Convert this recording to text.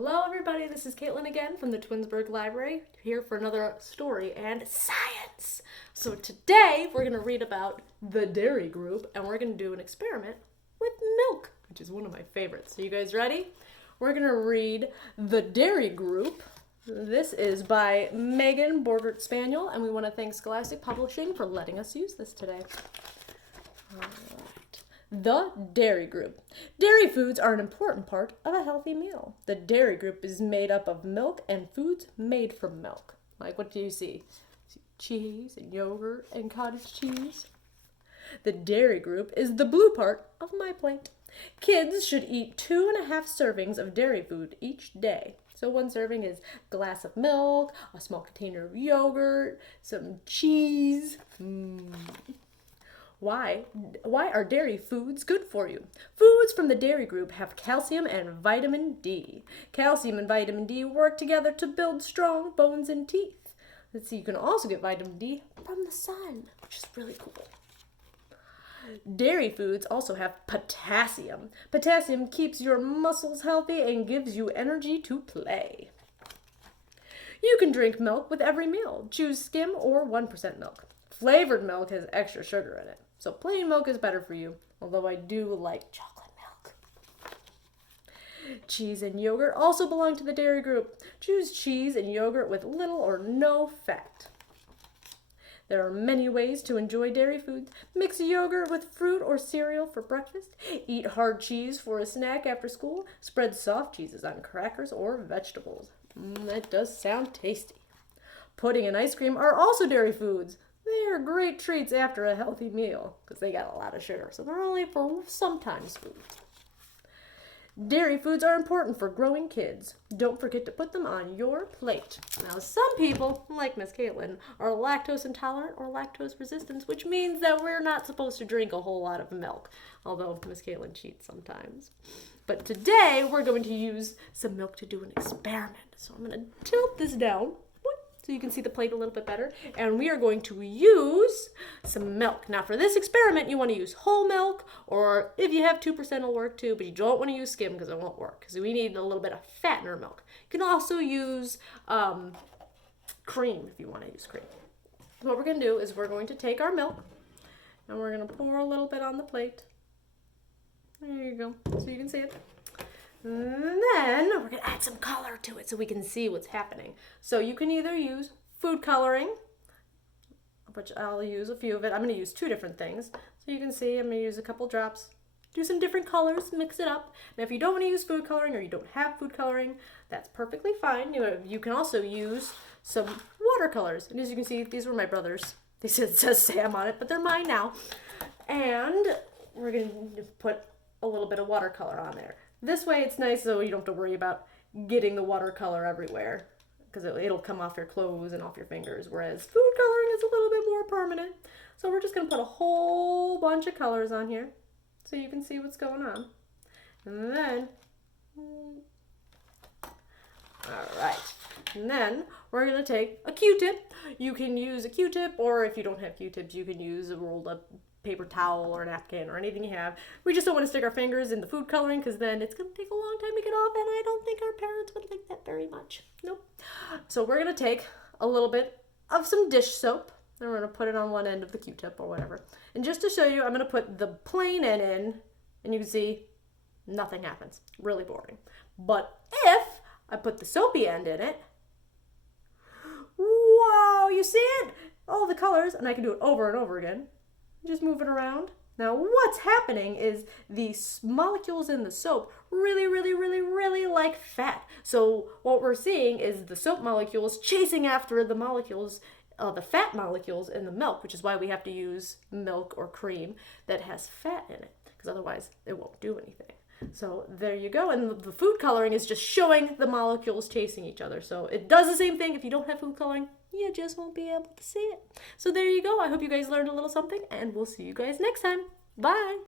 Hello everybody, this is Caitlin again from the Twinsburg Library, here for another story and science. So today we're going to read about the dairy group and we're going to do an experiment with milk, which is one of my favorites. So you guys ready? We're going to read The Dairy Group. This is by Megan Borgert Spaniel, and we want to thank Scholastic Publishing for letting us use this today. The Dairy Group. Dairy foods are an important part of a healthy meal. The dairy group is made up of milk and foods made from milk. Like, what do you see? Cheese and yogurt and cottage cheese. The dairy group is the blue part of my plate. Kids should eat 2.5 servings of dairy food each day. So one serving is a glass of milk, a small container of yogurt, some cheese. Why are dairy foods good for you? Foods from the dairy group have calcium and vitamin D. Calcium and vitamin D work together to build strong bones and teeth. Let's see, you can also get vitamin D from the sun, which is really cool. Dairy foods also have potassium. Potassium keeps your muscles healthy and gives you energy to play. You can drink milk with every meal. Choose skim or 1% milk. Flavored milk has extra sugar in it, so plain milk is better for you, although I do like chocolate milk. Cheese and yogurt also belong to the dairy group. Choose cheese and yogurt with little or no fat. There are many ways to enjoy dairy foods. Mix yogurt with fruit or cereal for breakfast. Eat hard cheese for a snack after school. Spread soft cheeses on crackers or vegetables. That does sound tasty. Pudding and ice cream are also dairy foods. They are great treats after a healthy meal because they got a lot of sugar, so they're only for sometimes food. Dairy foods are important for growing kids. Don't forget to put them on your plate. Now, some people, like Miss Caitlin, are lactose intolerant or lactose resistant, which means that we're not supposed to drink a whole lot of milk, although Miss Caitlin cheats sometimes. But today, we're going to use some milk to do an experiment. So I'm going to tilt this down so you can see the plate a little bit better. And we are going to use some milk. Now for this experiment, you want to use whole milk, or if you have 2% it'll work too, but you don't want to use skim because it won't work, because we need a little bit of fat in our milk. You can also use cream if you want to use cream. So what we're going to do is we're going to take our milk and we're going to pour a little bit on the plate. There you go, so you can see it. And then we're going to add some color to it so we can see what's happening. So you can either use food coloring, which I'll use a few of it. I'm going to use 2 different things. So you can see I'm going to use a couple drops. Do some different colors, mix it up. Now if you don't want to use food coloring or you don't have food coloring, that's perfectly fine. You can also use some watercolors. And as you can see, these were my brother's. It says Sam on it, but they're mine now. And we're going to put a little bit of watercolor on there. This way it's nice so you don't have to worry about getting the watercolor everywhere, because it'll come off your clothes and off your fingers, whereas food coloring is a little bit more permanent. So we're just going to put a whole bunch of colors on here so you can see what's going on. And then, alright, and then we're going to take a Q-tip. You can use a Q-tip, or if you don't have Q-tips, you can use a rolled up paper towel or a napkin or anything you have. We just don't want to stick our fingers in the food coloring because then it's going to take a long time to get off, and I don't think our parents would like that very much. Nope. So we're going to take a little bit of some dish soap and we're going to put it on one end of the Q-tip or whatever. And just to show you, I'm going to put the plain end in, and you can see nothing happens. Really boring. But if I put the soapy end in it, wow, you see it? All the colors, and I can do it over and over again. Just move it around. Now what's happening is these molecules in the soap really like fat. So what we're seeing is the soap molecules chasing after the molecules, the fat molecules in the milk, which is why we have to use milk or cream that has fat in it, because otherwise it won't do anything. So there you go, and the food coloring is just showing the molecules chasing each other. So it does the same thing. If you don't have food coloring, you just won't be able to see it. So there you go. I hope you guys learned a little something, and we'll see you guys next time. Bye!